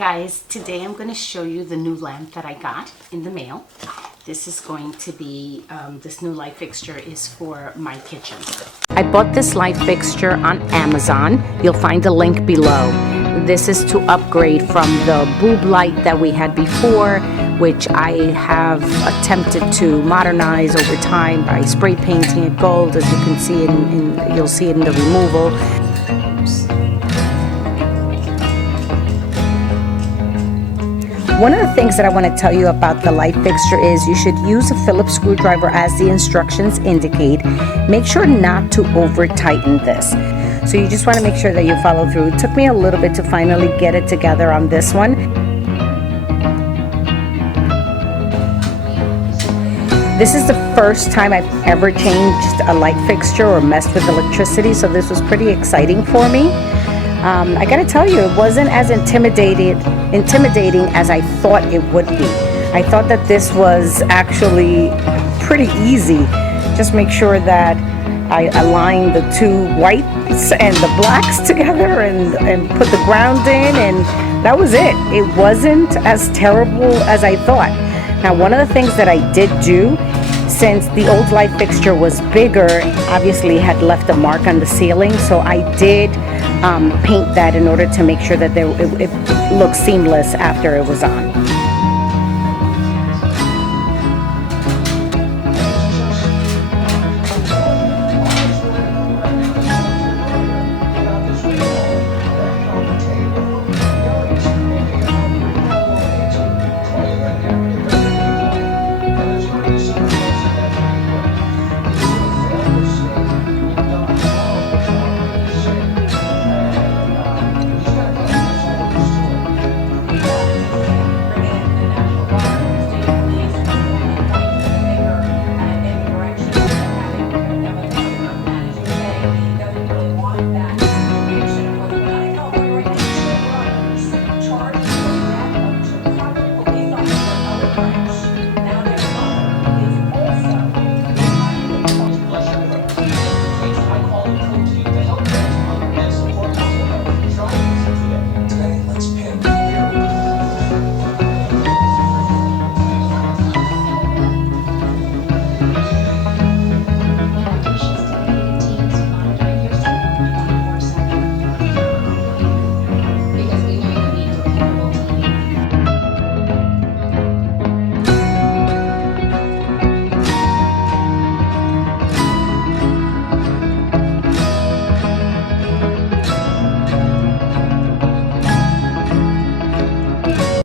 guys, today I'm going to show you the new lamp that I got in the mail. This is going to be, this new light fixture is for my kitchen. I bought this light fixture on Amazon. You'll find a link below. This is to upgrade from the boob light that we had before, which I have attempted to modernize over time by spray painting it gold, as you can see you'll see it in the removal. One of the things that I want to tell you about the light fixture is you should use a Phillips screwdriver as the instructions indicate. Make sure not to over tighten this. So you just want to make sure that you follow through. It took me a little bit to finally get it together on this one. This is the first time I've ever changed a light fixture or messed with electricity, so this was pretty exciting for me. I gotta tell you, it wasn't as intimidating as I thought it would be. I thought that this was actually pretty easy. Just make sure that I align the two whites and the blacks together and put the ground in, and that was it. It wasn't as terrible as I thought. Now, one of the things that I did do, since the old light fixture was bigger, obviously had left a mark on the ceiling, so I did paint that in order to make sure that it looked seamless after it was on.